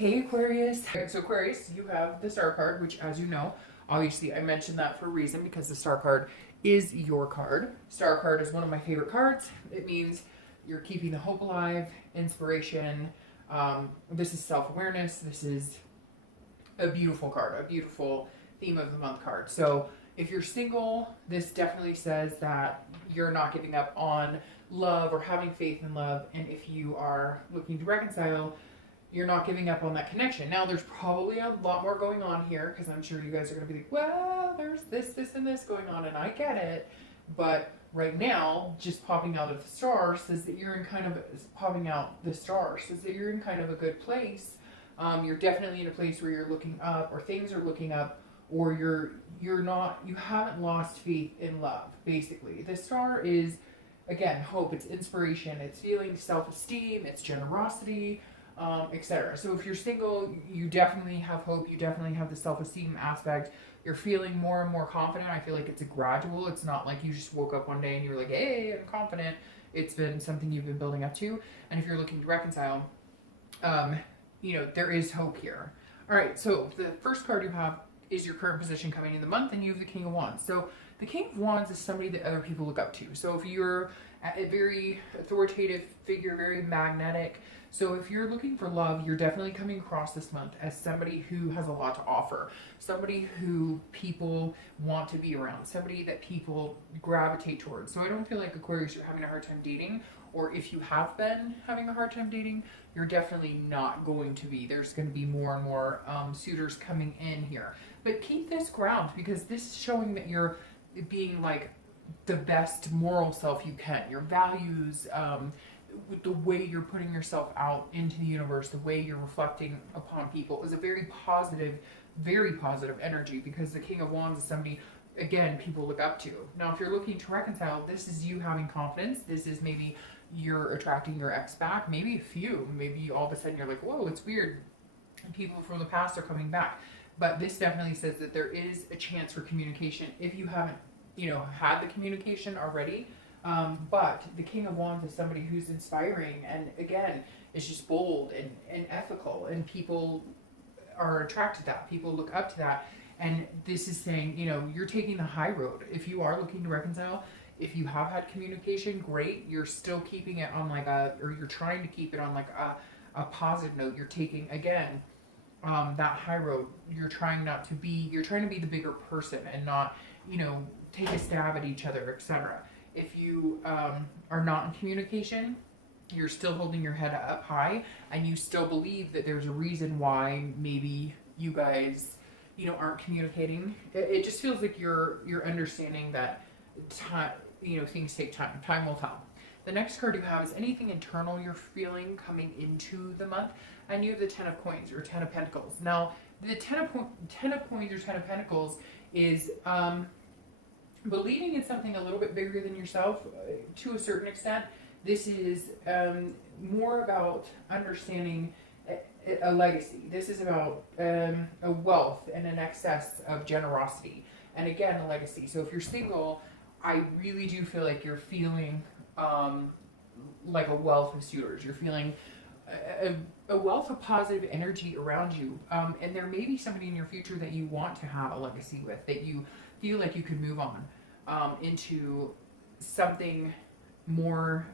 Hey Aquarius. So Aquarius, you have the Star card, which as you know, obviously I mentioned that for a reason because the Star card is your card. Star card is one of my favorite cards. It means you're keeping the hope alive, inspiration. This is self-awareness. This is a beautiful card, a beautiful theme of the month card. So if you're single, this definitely says that you're not giving up on love or having faith in love. And if you are looking to reconcile, you're not giving up on that connection. Now, there's probably a lot more going on here because I'm sure you guys are going to be like, well, there's this, and this going on, and I get it. But right now, just popping out of the star says that you're in kind of, popping out the star says that you're in kind of a good place. You're definitely in a place where you're looking up, or things are looking up, or you haven't lost faith in love, basically. The star is, again, hope, it's inspiration, it's feeling self-esteem, it's generosity, etc. So if you're single, you definitely have hope. You definitely have the self-esteem aspect. You're feeling more and more confident. I feel like it's a gradual. It's not like you just woke up one day and you were like, hey, I'm confident. It's been something you've been building up to. And if you're looking to reconcile, there is hope here. All right, so the first card you have is your current position coming in the month, and you have the King of Wands. So the King of Wands is somebody that other people look up to. So if you're a very authoritative figure, very magnetic, so if you're looking for love, you're definitely coming across this month as somebody who has a lot to offer, somebody who people want to be around, somebody that people gravitate towards. So I don't feel like, Aquarius, you're having a hard time dating, or if you have been having a hard time dating, you're definitely not going to be. There's going to be more and more suitors coming in here. But keep this ground, because this is showing that you're being like the best moral self you can. Your values, with the way you're putting yourself out into the universe, the way you're reflecting upon people is a very positive energy, because the King of Wands is somebody, again, people look up to. Now, if you're looking to reconcile, this is you having confidence. This is maybe you're attracting your ex back, maybe a few, maybe all of a sudden you're like, whoa, it's weird, and people from the past are coming back. But this definitely says that there is a chance for communication if you haven't, had the communication already. But the King of Wands is somebody who's inspiring, and again, is just bold and ethical, and people are attracted to that. People look up to that. And this is saying, you're taking the high road. If you are looking to reconcile, if you have had communication, great. You're still keeping it on or you're trying to keep it on like a positive note. You're taking, again, that high road. You're trying to be the bigger person and not, take a stab at each other, etc. If you are not in communication, you're still holding your head up high, and you still believe that there's a reason why maybe you guys, aren't communicating. It just feels like you're understanding that time, things take time. Time will tell. The next card you have is anything internal you're feeling coming into the month, and you have the Ten of Coins or Ten of Pentacles. Now, the Ten of Coins or Ten of Pentacles is believing in something a little bit bigger than yourself to a certain extent. This is more about understanding a legacy. This is about a wealth and an excess of generosity. And again, a legacy. So if you're single, I really do feel like you're feeling like a wealth of suitors. You're feeling a wealth of positive energy around you. And there may be somebody in your future that you want to have a legacy with, that you feel like you could move on into something more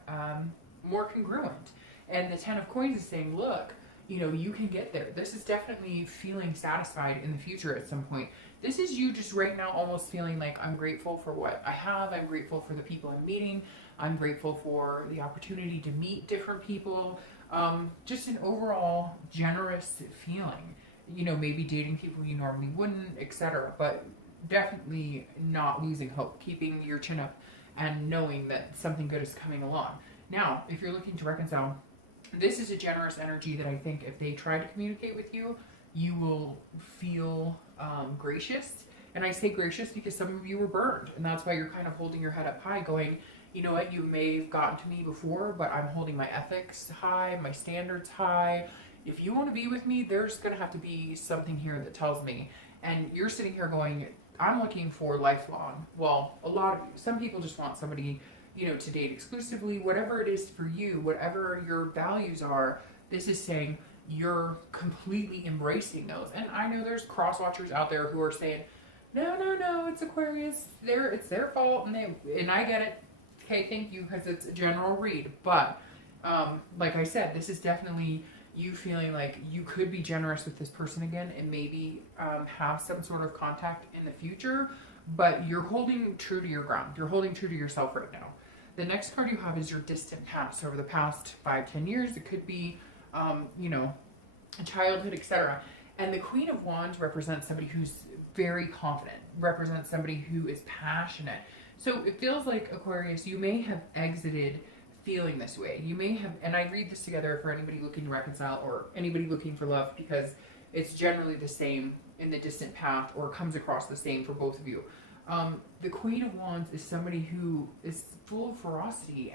congruent. And the Ten of Coins is saying, look, you can get there. This is definitely feeling satisfied in the future at some point. This is you just right now almost feeling like, I'm grateful for what I have. I'm grateful for the people I'm meeting. I'm grateful for the opportunity to meet different people. Just an overall generous feeling. Maybe dating people you normally wouldn't, etc. But definitely not losing hope, keeping your chin up and knowing that something good is coming along. Now, if you're looking to reconcile, this is a generous energy that I think if they try to communicate with you, you will feel gracious. And I say gracious because some of you were burned, and that's why you're kind of holding your head up high going, you know what, you may have gotten to me before, but I'm holding my ethics high, my standards high. If you want to be with me, there's going to have to be something here that tells me. And you're sitting here going, I'm looking for lifelong. Well, some people just want somebody, to date exclusively, whatever it is for you, whatever your values are. This is saying you're completely embracing those. And I know there's cross watchers out there who are saying, no, it's Aquarius. It's their fault, and I get it. Okay, thank you, because it's a general read. But like I said, this is definitely you feeling like you could be generous with this person again, and maybe have some sort of contact in the future. But you're holding true to your ground. You're holding true to yourself right now. The next card you have is your distant past. Over the past 5-10 years, it could be, childhood, etc. And the Queen of Wands represents somebody who's very confident, represents somebody who is passionate. So it feels like, Aquarius, you may have exited feeling this way. You may have, and I read this together for anybody looking to reconcile or anybody looking for love, because it's generally the same in the distant past, or comes across the same for both of you. The Queen of Wands is somebody who is full of ferocity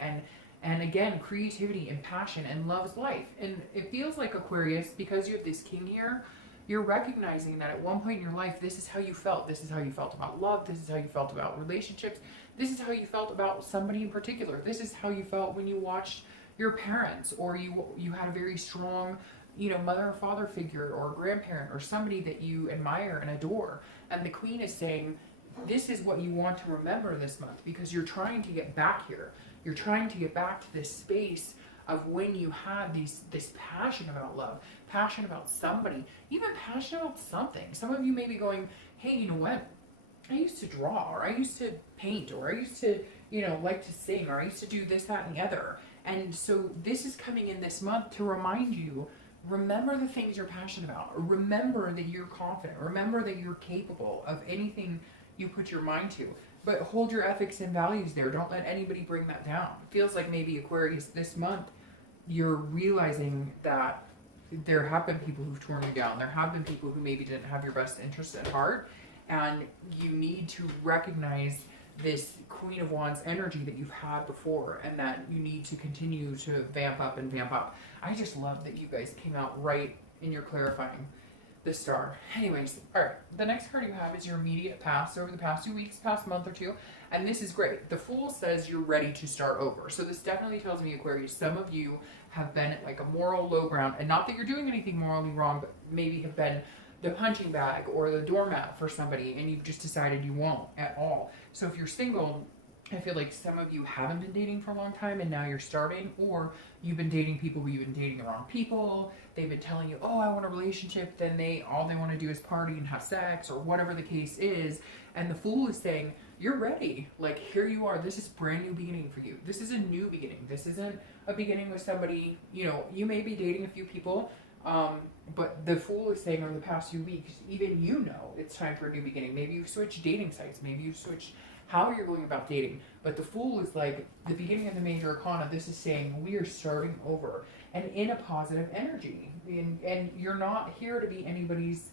and again, creativity and passion, and loves life. And it feels like, Aquarius, because you have this king here, you're recognizing that at one point in your life, this is how you felt. This is how you felt about love. This is how you felt about relationships. This is how you felt about somebody in particular. This is how you felt when you watched your parents, or you had a very strong, mother or father figure, or grandparent, or somebody that you admire and adore. And the Queen is saying, this is what you want to remember this month, because you're trying to get back here. You're trying to get back to this space of when you had this passion about love, passion about somebody, even passion about something. Some of you may be going, hey, you know what? I used to draw, or I used to paint, or I used to, like to sing, or I used to do this, that, and the other. And so this is coming in this month to remind you, remember the things you're passionate about. Remember that you're confident. Remember that you're capable of anything you put your mind to. But hold your ethics and values there. Don't let anybody bring that down. It feels like maybe, Aquarius, this month, you're realizing that there have been people who've torn you down. There have been people who maybe didn't have your best interests at heart. And you need to recognize this Queen of Wands energy that you've had before, and that you need to continue to vamp up and vamp up. I just love that you guys came out right in your clarifying the star. Anyways, all right, the next card you have is your immediate past, over the past 2 weeks, past month or two, and this is great. The Fool says you're ready to start over. So this definitely tells me, Aquarius, some of you have been at like a moral low ground, and not that you're doing anything morally wrong, but maybe have been the punching bag or the doormat for somebody, and you've just decided you won't at all. So if you're single, I feel like some of you haven't been dating for a long time and now you're starting, or you've been dating people, but you've been dating the wrong people. They've been telling you, oh, I want a relationship. Then all they want to do is party and have sex, or whatever the case is. And the Fool is saying, you're ready. Like, here you are. This is brand new beginning for you. This is a new beginning. This isn't a beginning with somebody, you may be dating a few people, but the Fool is saying over the past few weeks, even it's time for a new beginning. Maybe you've switched dating sites. Maybe you've switched how you're going about dating. But the Fool is like the beginning of the major arcana. This is saying we are starting over, and in a positive energy. And you're not here to be anybody's,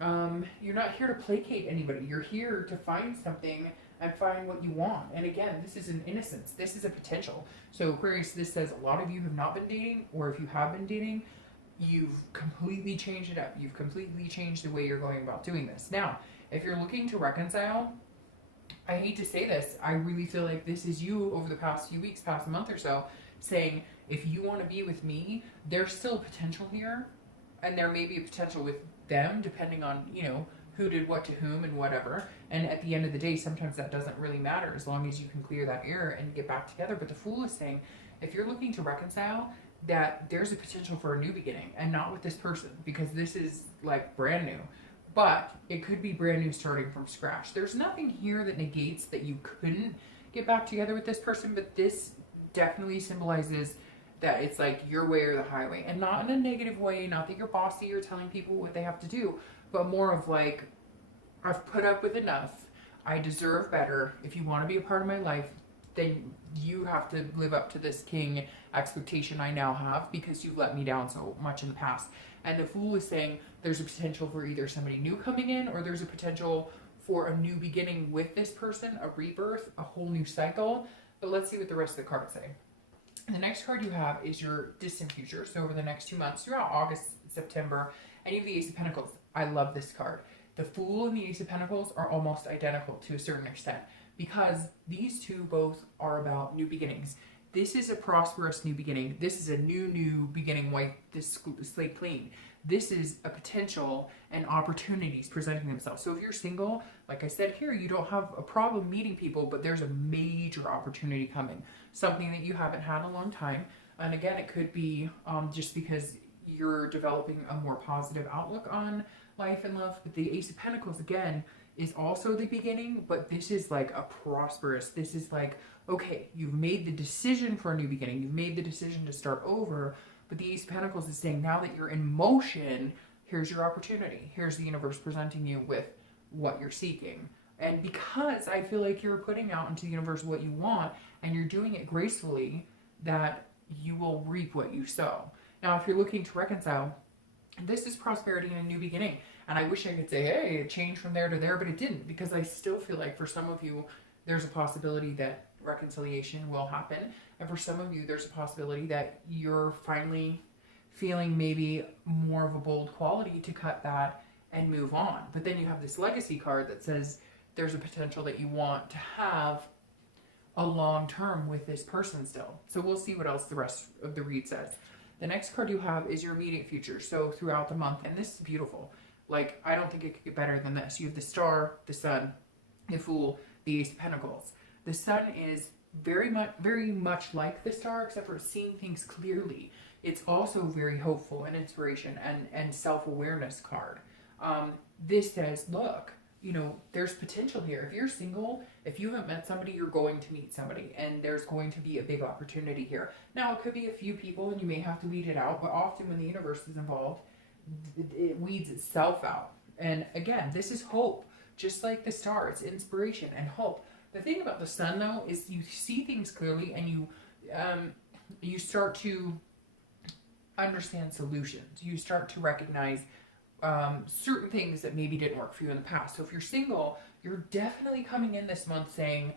you're not here to placate anybody. You're here to find something and find what you want. And again, this is an innocence. This is a potential. So Aquarius, this says a lot of you have not been dating, or if you have been dating, you've completely changed it up. You've completely changed the way you're going about doing this. Now, if you're looking to reconcile, I hate to say this, I really feel like this is you over the past few weeks, past month or so, saying, if you want to be with me, there's still potential here, and there may be a potential with them, depending on, who did what to whom and whatever. And at the end of the day, sometimes that doesn't really matter, as long as you can clear that air and get back together. But the Fool is saying, if you're looking to reconcile, that there's a potential for a new beginning, and not with this person, because this is like brand new. But it could be brand new, starting from scratch. There's nothing here that negates that you couldn't get back together with this person, but this definitely symbolizes that it's like your way or the highway, and not in a negative way, not that you're bossy or telling people what they have to do, but more of like, I've put up with enough. I deserve better. If you want to be a part of my life, then you have to live up to this king expectation I now have, because you've let me down so much in the past. And the Fool is saying there's a potential for either somebody new coming in, or there's a potential for a new beginning with this person, a rebirth, a whole new cycle. But let's see what the rest of the cards say. The next card you have is your distant future. So over the next 2 months, throughout August, September, and you have the Ace of Pentacles. I love this card. The Fool and the Ace of Pentacles are almost identical to a certain extent, because these two both are about new beginnings. This is a prosperous new beginning. This is a new beginning, wipe this slate clean. This is a potential and opportunities presenting themselves. So if you're single, like I said here, you don't have a problem meeting people, but there's a major opportunity coming. Something that you haven't had in a long time. And again, it could be just because you're developing a more positive outlook on life and love. But the Ace of Pentacles, again, is also the beginning, but this is like a prosperous, this is like, okay, you've made the decision for a new beginning. You've made the decision to start over. But the Ace of Pentacles is saying, now that you're in motion, here's your opportunity. Here's the universe presenting you with what you're seeking. And because I feel like you're putting out into the universe what you want, and you're doing it gracefully, that you will reap what you sow. Now, if you're looking to reconcile, this is prosperity and a new beginning. And I wish I could say, hey, it changed from there to there, but it didn't. Because I still feel like for some of you, there's a possibility that reconciliation will happen. And for some of you, there's a possibility that you're finally feeling maybe more of a bold quality to cut that and move on. But then you have this legacy card that says there's a potential that you want to have a long term with this person still. So we'll see what else the rest of the read says. The next card you have is your immediate future. So throughout the month, and this is beautiful. Like, I don't think it could get better than this. You have the Star, the Sun, the Fool, the Ace of Pentacles. The Sun is very much like the Star, except for seeing things clearly. It's also very hopeful and inspiration and self-awareness card. This says, look, you know, there's potential here. If you're single, if you haven't met somebody, you're going to meet somebody, and there's going to be a big opportunity here. Now, it could be a few people, and you may have to weed it out, but often when the universe is involved, it weeds itself out. And again, this is hope. Just like the Star, it's inspiration and hope. The thing about the Sun, though, is you see things clearly, and you start to understand solutions. You start to recognize certain things that maybe didn't work for you in the past. So if you're single, you're definitely coming in this month saying,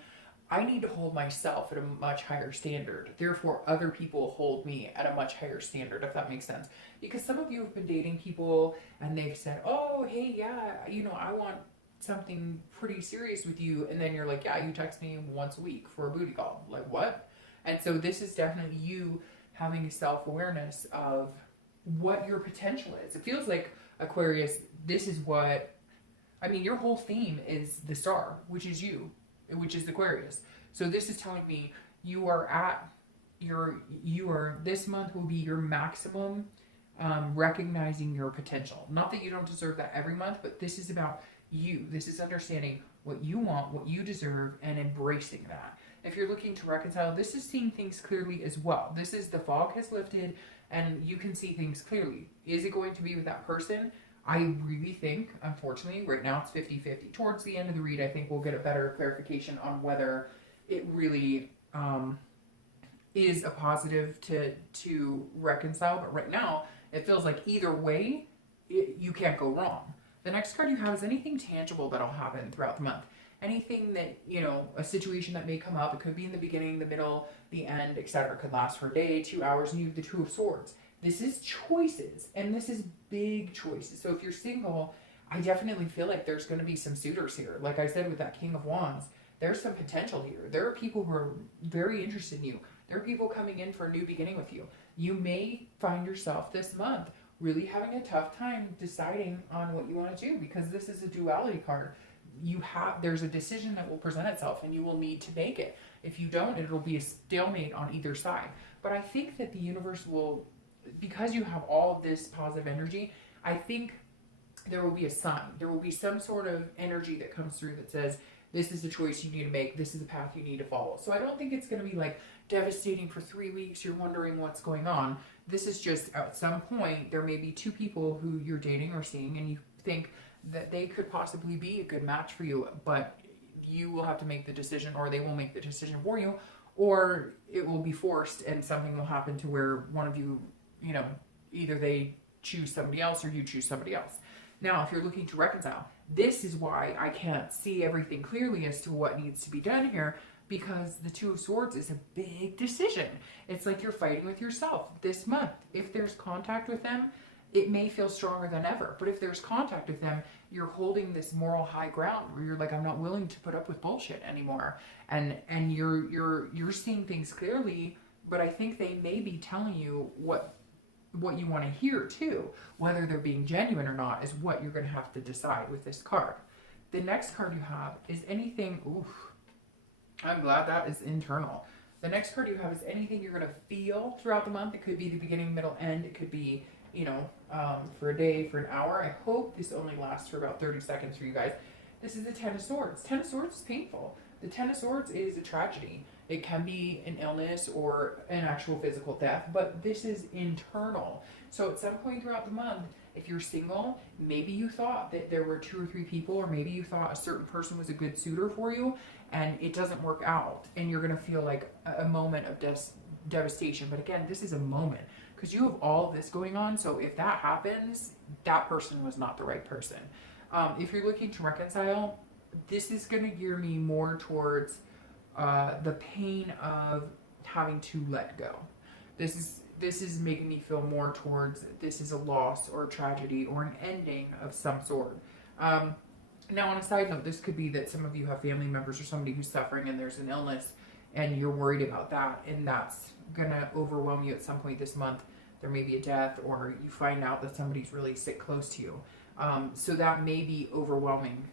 I need to hold myself at a much higher standard. Therefore, other people hold me at a much higher standard, if that makes sense. Because some of you have been dating people and they've said, oh, hey, yeah, you know, I want something pretty serious with you. And then you're like, yeah, you text me once a week for a booty call. Like, what? And so this is definitely you having a self-awareness of what your potential is. It feels like, Aquarius, this is what, I mean, your whole theme is the Star, which is you, which is Aquarius. So this is telling me you are at this month will be your maximum recognizing your potential. Not that you don't deserve that every month, but this is about you. This is understanding what you want, what you deserve, and embracing that. If you're looking to reconcile, this is seeing things clearly as well. This is the fog has lifted and you can see things clearly. Is it going to be with that person? I really think, unfortunately, right now it's 50-50. Towards the end of the read, I think we'll get a better clarification on whether it really is a positive to reconcile. But right now, it feels like either way, you can't go wrong. The next card you have is anything tangible that'll happen throughout the month. Anything that, you know, a situation that may come up. It could be in the beginning, the middle, the end, etc. It could last for a day, 2 hours, and you have the Two of Swords. This is choices, and this is big choices. So if you're single, I definitely feel like there's going to be some suitors here. Like I said with that King of Wands, there's some potential here. There are people who are very interested in you. There are people coming in for a new beginning with you. You may find yourself this month really having a tough time deciding on what you want to do, because this is a duality card. There's a decision that will present itself and you will need to make it. If you don't, it'll be a stalemate on either side. But I think that the universe will, because you have all of this positive energy, I think there will be a sign. There will be some sort of energy that comes through that says, this is the choice you need to make. This is the path you need to follow. So I don't think it's going to be like devastating for 3 weeks. You're wondering what's going on. This is just at some point, there may be two people who you're dating or seeing and you think that they could possibly be a good match for you, but you will have to make the decision, or they will make the decision for you, or it will be forced and something will happen to where one of you, you know, either they choose somebody else or you choose somebody else. Now, if you're looking to reconcile, this is why I can't see everything clearly as to what needs to be done here, because the Two of Swords is a big decision. It's like you're fighting with yourself this month. If there's contact with them, it may feel stronger than ever. But if there's contact with them, you're holding this moral high ground where you're like, I'm not willing to put up with bullshit anymore. And you're seeing things clearly but I think they may be telling you what you want to hear too. Whether they're being genuine or not is what you're going to have to decide with this card. The next card you have is anything, oof, I'm glad that is internal. The next card you have is anything you're going to feel throughout the month. It could be the beginning, middle, end. It could be, you know, for a day, for an hour. I hope this only lasts for about 30 seconds for you guys. This is the Ten of Swords. Ten of Swords is painful. The Ten of Swords is a tragedy. It can be an illness or an actual physical death, but this is internal. So at some point throughout the month, if you're single, maybe you thought that there were 2 or 3 people, or maybe you thought a certain person was a good suitor for you, and it doesn't work out, and you're going to feel like a moment of devastation. But again, this is a moment, because you have all of this going on. So if that happens, that person was not the right person. If you're looking to reconcile, this is going to gear me more towards the pain of having to let go. This is making me feel more towards this is a loss or a tragedy or an ending of some sort. Now, on a side note, this could be that some of you have family members or somebody who's suffering and there's an illness and you're worried about that, and that's going to overwhelm you at some point this month. There may be a death, or you find out that somebody's really sick close to you. So that may be overwhelming.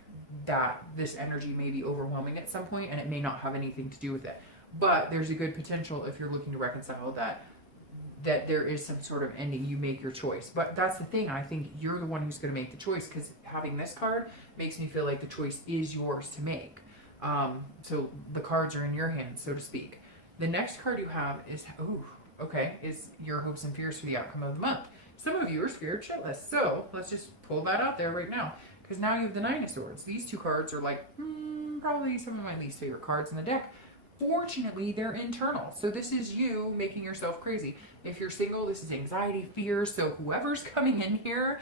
That this energy may be overwhelming at some point, and it may not have anything to do with it. But there's a good potential, if you're looking to reconcile, that there is some sort of ending. You make your choice. But that's the thing. I think you're the one who's going to make the choice, because having this card makes me feel like the choice is yours to make. So the cards are in your hands, so to speak. The next card you have is, is your hopes and fears for the outcome of the month. Some of you are scared shitless. So let's just pull that out there right now. Because now you have the Nine of Swords. These 2 cards are like, probably some of my least favorite cards in the deck. Fortunately, they're internal. So this is you making yourself crazy. If you're single, this is anxiety, fears. So whoever's coming in here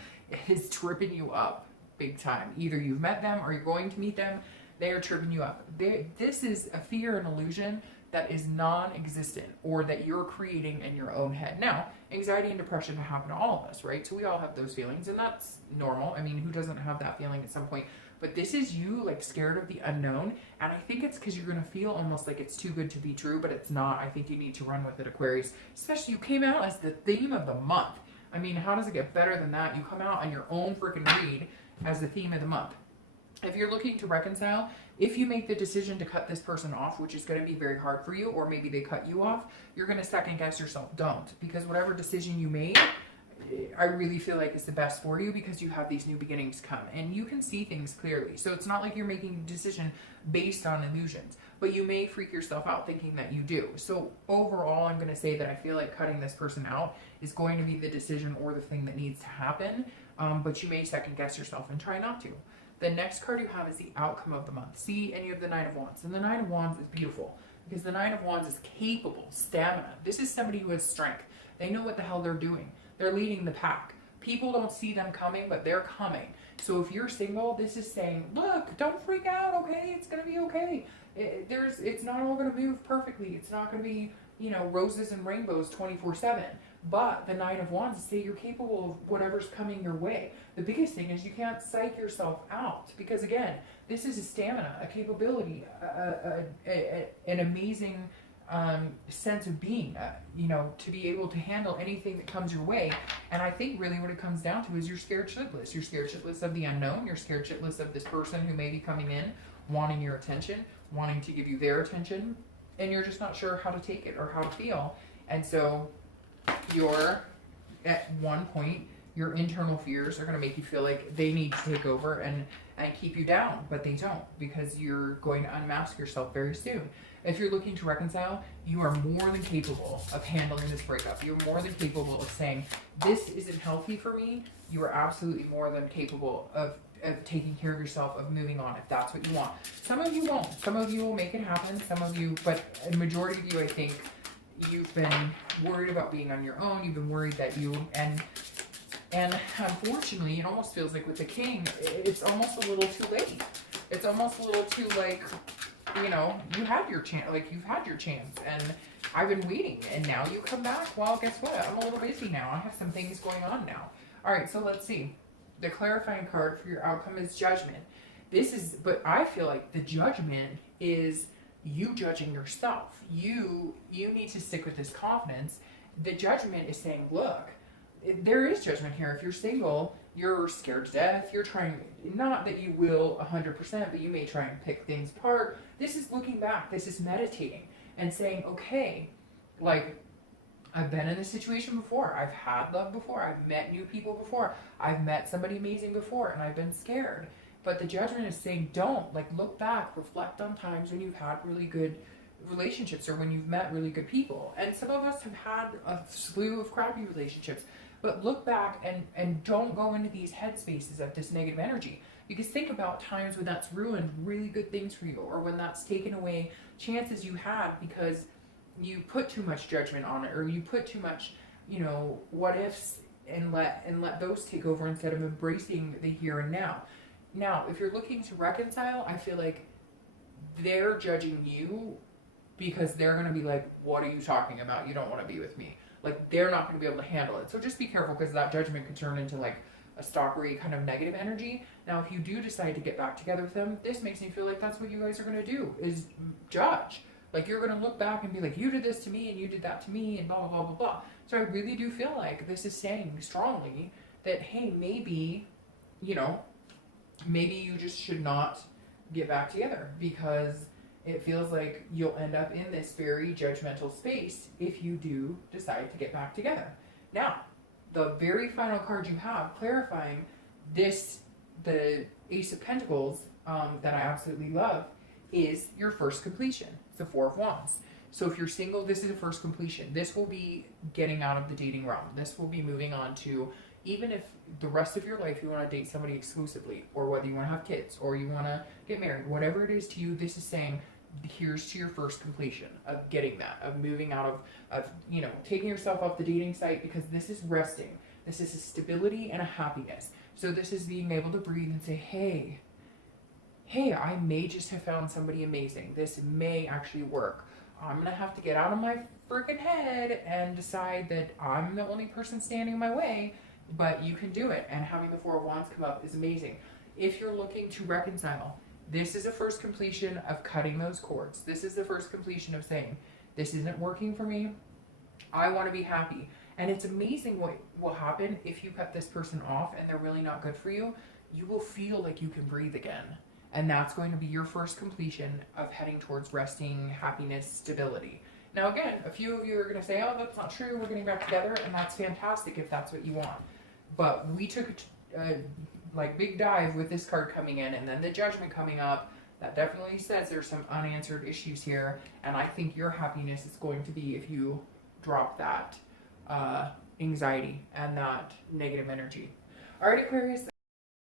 is tripping you up big time. Either you've met them or you're going to meet them. They are tripping you up. This is a fear and illusion that is non-existent, or that you're creating in your own head. Now, anxiety and depression happen to all of us, right? So we all have those feelings, and that's normal. I mean, who doesn't have that feeling at some point? But this is you, like, scared of the unknown, and I think it's because you're going to feel almost like it's too good to be true, but it's not. I think you need to run with it, Aquarius. Especially, you came out as the theme of the month. I mean, how does it get better than that? You come out on your own freaking read as the theme of the month. If you're looking to reconcile, if you make the decision to cut this person off, which is going to be very hard for you, or maybe they cut you off, you're going to second guess yourself. Don't. Because whatever decision you made, I really feel like is the best for you, because you have these new beginnings come and you can see things clearly. So it's not like you're making a decision based on illusions, but you may freak yourself out thinking that you do. So overall, I'm going to say that I feel like cutting this person out is going to be the decision or the thing that needs to happen. But you may second guess yourself and try not to. The next card you have is the outcome of the month. See, and you have the Nine of Wands. And the Nine of Wands is beautiful, because the Nine of Wands is capable, stamina. This is somebody who has strength. They know what the hell they're doing. They're leading the pack. People don't see them coming, but they're coming. So if you're single, this is saying, look, don't freak out, okay? It's going to be okay. It's not all going to move perfectly. It's not going to be, you know, roses and rainbows 24/7. But the Nine of Wands say you're capable of whatever's coming your way. The biggest thing is you can't psych yourself out, because again, this is a stamina, a capability, an amazing sense of being, you know, to be able to handle anything that comes your way. And I think really what it comes down to is you're scared shitless. You're scared shitless of the unknown. You're scared shitless of this person who may be coming in, wanting your attention, wanting to give you their attention, and you're just not sure how to take it or how to feel. And so you're at one point, your internal fears are going to make you feel like they need to take over and keep you down, but they don't, because you're going to unmask yourself very soon. If you're looking to reconcile, you are more than capable of handling this breakup. You're more than capable of saying, this isn't healthy for me. You are absolutely more than capable of taking care of yourself, of moving on, if that's what you want. Some of you won't. Some of you will make it happen. Some of you, but a majority of you, I think, you've been worried about being on your own. You've been worried that and unfortunately, it almost feels like with the King, it's almost a little too late. It's almost a little too, like, you know, you had your chance. Like, you've had your chance, and I've been waiting, and now you come back. Well, guess what? I'm a little busy now. I have some things going on now. All right, so let's see. The clarifying card for your outcome is Judgment. This is, but I feel like the Judgment is you judging yourself. You need to stick with this confidence. The Judgment is saying, look, there is judgment here. If you're single, you're scared to death. You're trying, not that you will 100%, but you may try and pick things apart. This is looking back. This is meditating and saying, okay, like, I've been in this situation before. I've had love before. I've met new people before. I've met somebody amazing before, and I've been scared. But the Judgment is saying, don't. Like, look back. Reflect on times when you've had really good relationships or when you've met really good people. And some of us have had a slew of crappy relationships. But look back and don't go into these headspaces of this negative energy. Because think about times when that's ruined really good things for you, or when that's taken away chances you had because you put too much judgment on it, or you put too much, you know, what ifs, and let those take over instead of embracing the here and now. Now, if you're looking to reconcile, I feel like they're judging you because they're going to be like, what are you talking about? You don't want to be with me. Like, they're not going to be able to handle it. So just be careful, because that judgment could turn into like a stalkery kind of negative energy. Now, if you do decide to get back together with them, this makes me feel like that's what you guys are going to do, is judge. Like, you're going to look back and be like, you did this to me and you did that to me and blah, blah, blah, blah, blah. So I really do feel like this is saying strongly that, hey, maybe, you know, maybe you just should not get back together, because it feels like you'll end up in this very judgmental space if you do decide to get back together. Now, the very final card you have clarifying this, the Ace of Pentacles, that I absolutely love, is your first completion. It's the Four of Wands. So if you're single, this is a first completion. This will be getting out of the dating realm. This will be moving on to, even if the rest of your life you want to date somebody exclusively, or whether you want to have kids, or you want to get married, whatever it is to you, this is saying, here's to your first completion of getting that, of moving out of, you know, taking yourself off the dating site, because this is resting. This is a stability and a happiness. So this is being able to breathe and say, hey, I may just have found somebody amazing. This may actually work. I'm going to have to get out of my freaking head and decide that I'm the only person standing in my way, but you can do it. And having the Four of Wands come up is amazing. If you're looking to reconcile, this is a first completion of cutting those cords. This is the first completion of saying, this isn't working for me. I want to be happy. And it's amazing what will happen if you cut this person off and they're really not good for you. You will feel like you can breathe again. And that's going to be your first completion of heading towards resting, happiness, stability. Now again, a few of you are going to say, oh, that's not true, we're getting back together, and that's fantastic if that's what you want. But we took a like big dive with this card coming in, and then the Judgment coming up. That definitely says there's some unanswered issues here, and I think your happiness is going to be if you drop that anxiety and that negative energy. All right, Aquarius.